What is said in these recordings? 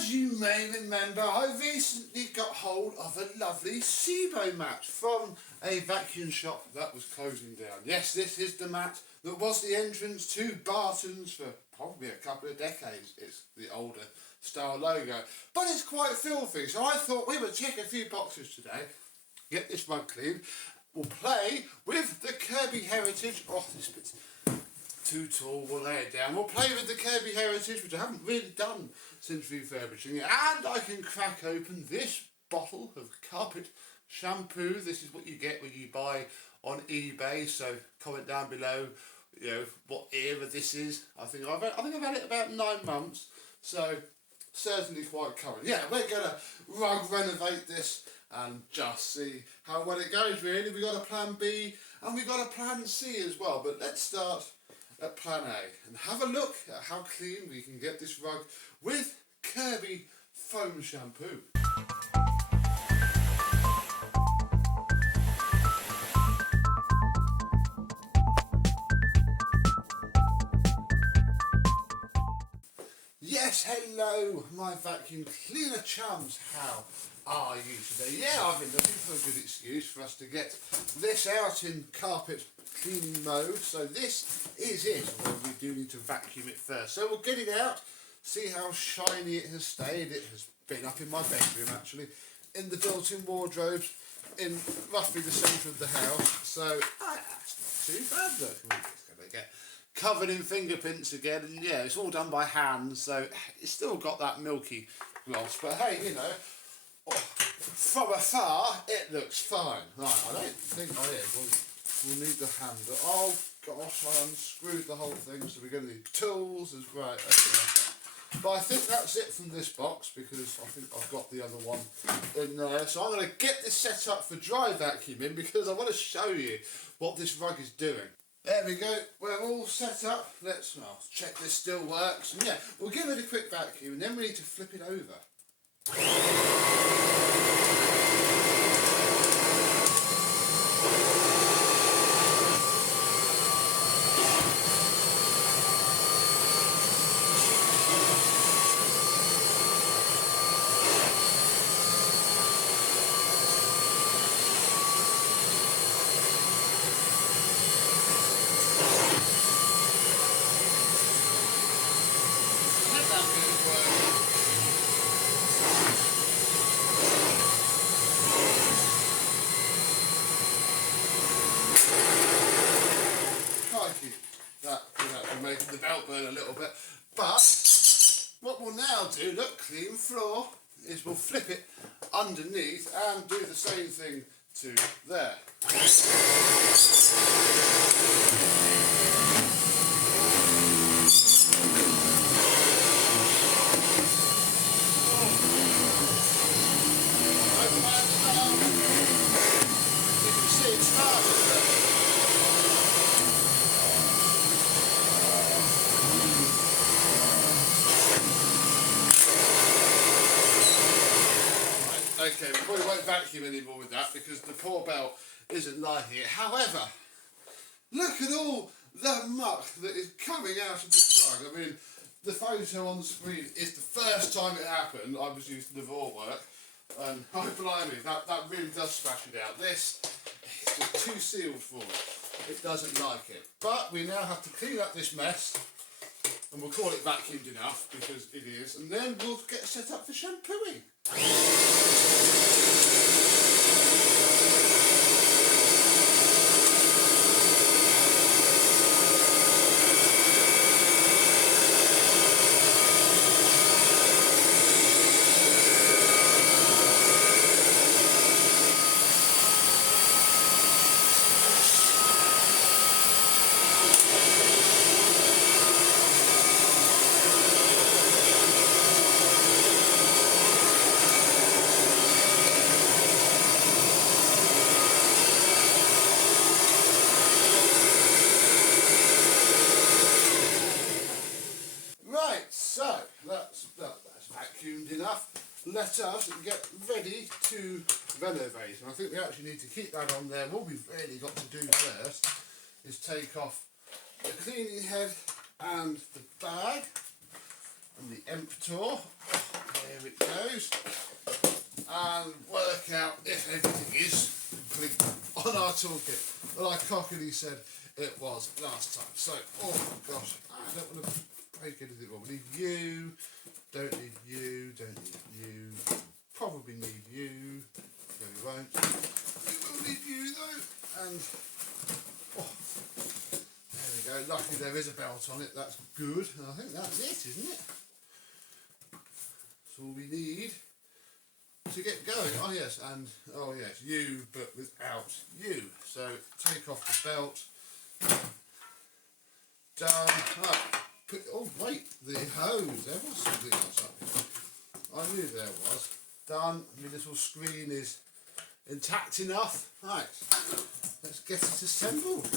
As you may remember, I recently got hold of a lovely Sebo mat from a vacuum shop that was closing down. Yes, this is the mat that was the entrance to Bartons for probably a couple of decades. It's the older style logo, but it's quite filthy, so I thought we would check a few boxes today, get this rug clean. We'll play with the Kirby Heritage. Oh, this bit's too tall, we'll lay it down. We'll play with the Kirby Heritage, which I haven't really done since refurbishing it, and I can crack open this bottle of carpet shampoo. This is what you get when you buy on eBay, so comment down below, you know, what era this is. I think I've had it about 9 months, so certainly quite current. Yeah, we're gonna rug renovate this and just see how well it goes. Really, we got a plan B and we got a plan C as well, but let's start at plan A and have a look at how clean we can get this rug with Kirby foam shampoo. Yes, hello my vacuum cleaner chums, how are you today? Yeah, I've been looking for a good excuse for us to get this out in carpet cleaning mode, so this is it. Well, we do need to vacuum it first, so we'll get it out, see how shiny it has stayed. It has been up in my bedroom actually, in the built-in wardrobes, in roughly the centre of the house, so that's not too bad. Look, we're just going to get covered in fingerprints again, and yeah, it's all done by hand, so it's still got that milky gloss, but hey, you know, from afar it looks fine. Right, I don't think we'll need the handle. Oh gosh, I unscrewed the whole thing, so we're going to need tools as well. Okay. But I think that's it from this box, because I think I've got the other one in there, so I'm going to get this set up for dry vacuuming, because I want to show you what this rug is doing. There we go, we're all set up. Let's check this still works. And yeah, we'll give it a quick vacuum and then we need to flip it over. That could actually make the belt burn a little bit, but what we'll now do, look, clean floor, is we'll flip it underneath and do the same thing to there. You can see it started. Okay, we probably won't vacuum anymore with that because the poor belt isn't liking it. However, look at all the muck that is coming out of the rug. I mean, the photo on the screen is the first time it happened. I was using the raw work, and oh blimey, that really does smash it out. This is just too sealed for it. It doesn't like it. But we now have to clean up this mess, and we'll call it vacuumed enough because it is, and then we'll get set up for shampooing. Let us get ready to renovate, and I think we actually need to keep that on there. What we've really got to do first is take off the cleaning head and the bag and the emptor. There there it goes, and work out if everything is complete on our toolkit. Well, I cockily said it was last time. So, oh gosh, I don't want to break anything wrong. We need you, don't need you, don't need you, probably need you, no we won't. We will need you though, and oh, there we go. Luckily there is a belt on it, that's good. And I think that's it, isn't it? That's all we need to get going. Oh yes, and oh yes, you, but without you. So take off the belt. Done. Right. Oh wait, the hose. There was something else up here. I knew there was. Done. My little screen is intact enough. Right. Let's get it assembled.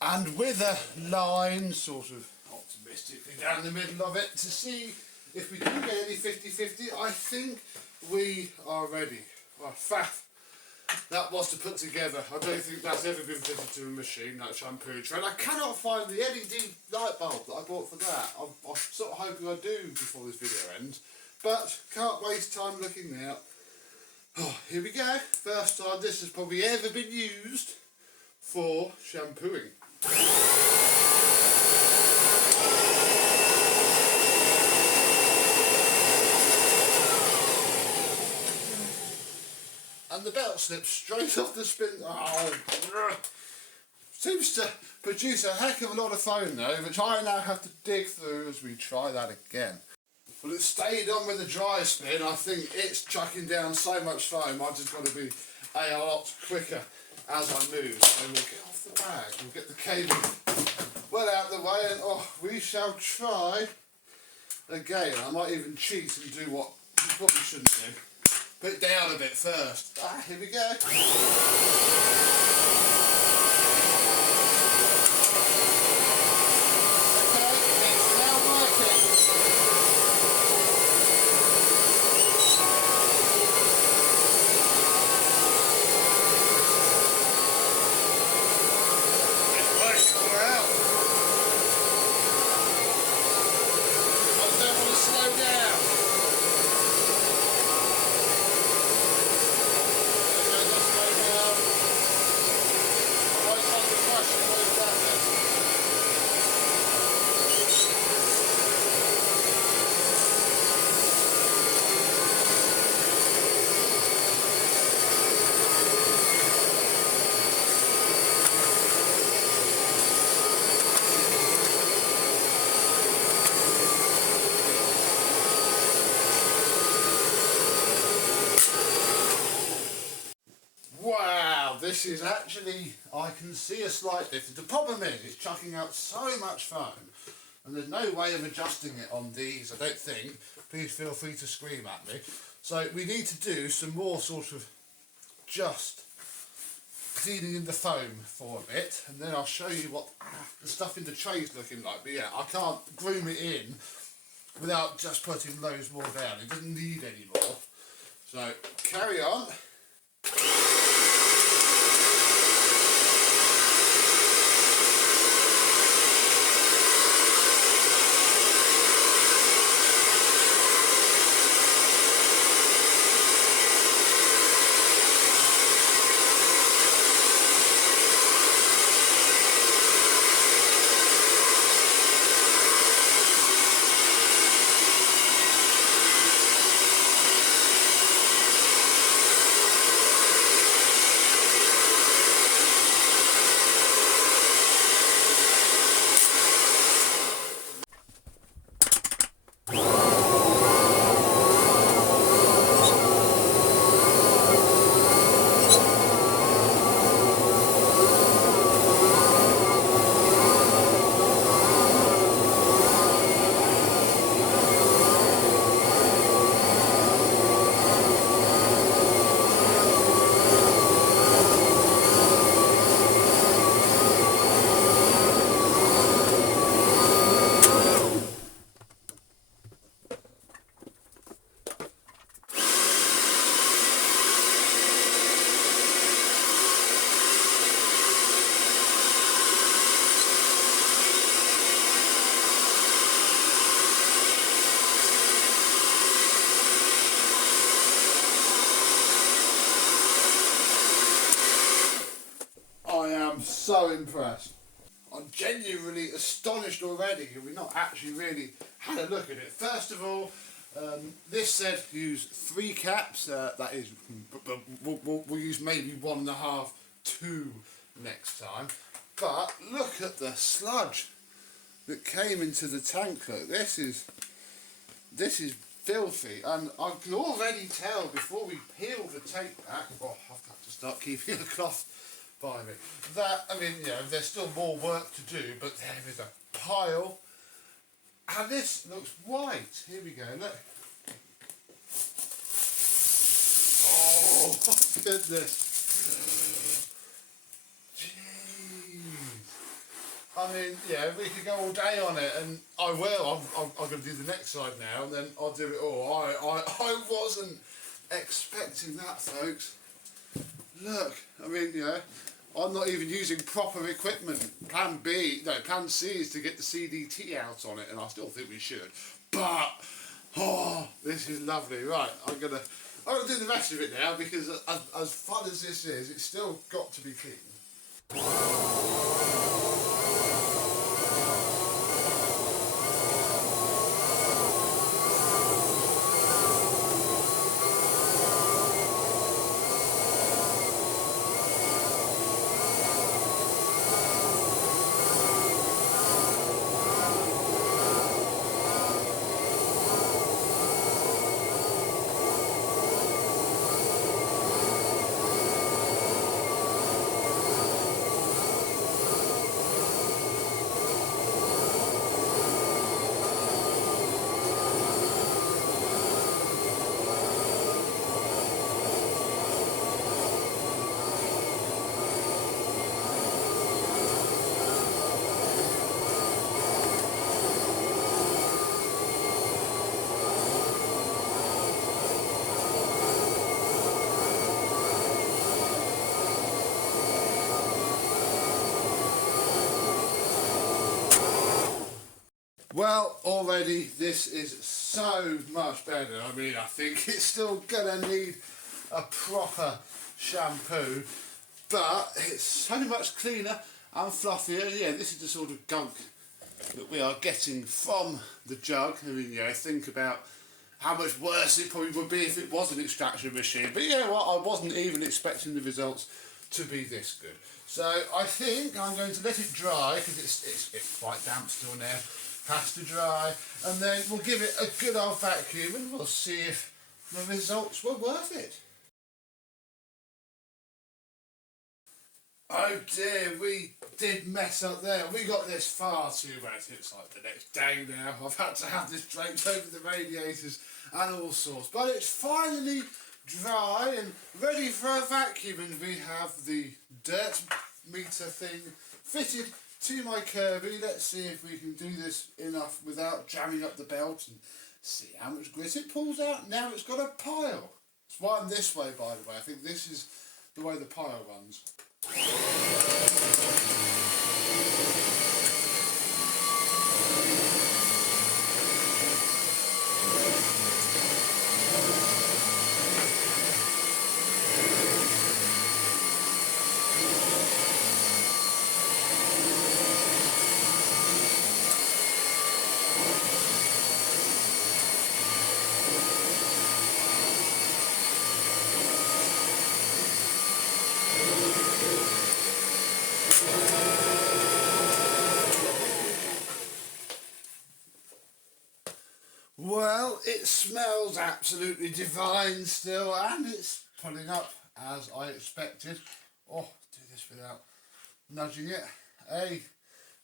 And with a line sort of optimistically down the middle of it to see if we do get any 50-50, I think we are ready. Well, faff, that was to put together. I don't think that's ever been fitted to a machine, that shampoo tray. I cannot find the LED light bulb that I bought for that. I'm sort of hoping I do before this video ends, but can't waste time looking now. Oh, here we go. First time this has probably ever been used for shampooing. And the belt slips straight off the spin. Oh, seems to produce a heck of a lot of foam though, which I now have to dig through as we try that again. Well, it stayed on with the dry spin. I think it's chucking down so much foam, I've just got to be a lot quicker as I move. So we'll get off the bag, we'll get the cable well out of the way, and oh, we shall try again. I might even cheat and do what you probably shouldn't do. Put it down a bit first. Here we go. This is actually, I can see a slight difference. The problem is it's chucking out so much foam and there's no way of adjusting it on these, I don't think. Please feel free to scream at me. So we need to do some more sort of just cleaning in the foam for a bit, and then I'll show you what the stuff in the tray is looking like. But yeah, I can't groom it in without just putting loads more down. It doesn't need any more. So carry on. so impressed. I'm genuinely astonished already. We've not actually really had a look at it. First of all, this said use 3 caps. That is, we'll use maybe 1.5, 2 next time. But look at the sludge that came into the tank. Look, this is filthy, and I can already tell before we peel the tape back. Oh, I've got to start keeping the cloth by me. That, I mean, you know, there's still more work to do, but there is a pile, and this looks white. Here we go. Look. Oh my goodness. I mean, yeah, we could go all day on it, and I will. I'm going to do the next side now, and then I'll do it all. I wasn't expecting that, folks. Look, I mean, you know, I'm not even using proper equipment. Plan C is to get the CDT out on it, and I still think we should. But, oh, this is lovely. Right, I'm gonna do the rest of it now, because as fun as this is, it's still got to be cleaned. Well, already this is so much better. I mean, I think it's still gonna need a proper shampoo, but it's so much cleaner and fluffier. Yeah, this is the sort of gunk that we are getting from the jug. I mean, you know, think about how much worse it probably would be if it was an extraction machine. But you know what, I wasn't even expecting the results to be this good. So I think I'm going to let it dry, because it's quite damp still now. Has to dry, and then we'll give it a good old vacuum, and we'll see if the results were worth it. Oh dear, we did mess up there. We got this far too wet. It's like the next day now. I've had to have this draped over the radiators and all sorts. But it's finally dry and ready for a vacuum, and we have the dirt meter thing fitted to my Kirby. Let's see if we can do this enough without jamming up the belt, and see how much grit it pulls out. Now it's got a pile. It's run this way, by the way. I think this is the way the pile runs. Well, it smells absolutely divine still, and it's pulling up as I expected. Oh, do this without nudging it. A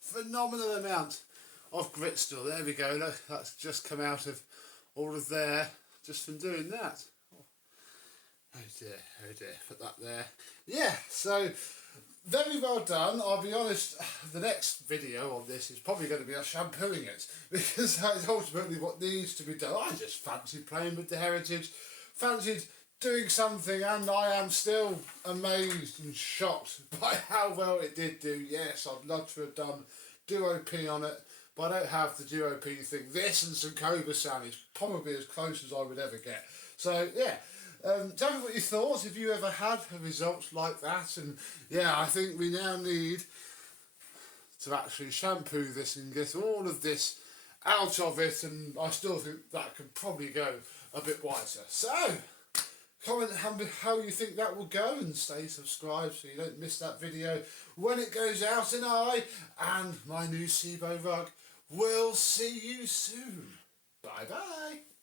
phenomenal amount of grit still. There we go. Look, that's just come out of all of there just from doing that. Oh dear, oh dear. Put that there. Yeah, so very well done. I'll be honest, the next video on this is probably going to be us shampooing it, because that is ultimately what needs to be done. I just fancied playing with the Heritage, fancied doing something, and I am still amazed and shocked by how well it did do. Yes, I'd love to have done Duo P on it, but I don't have the Duo P thing. This and some Cobra Sand is probably as close as I would ever get. So yeah, Tell me what you thought, if you ever had results like that. And yeah, I think we now need to actually shampoo this and get all of this out of it, and I still think that could probably go a bit whiter. So comment how you think that will go, and stay subscribed so you don't miss that video when it goes out. And I and my new Sebo rug will see you soon. Bye bye.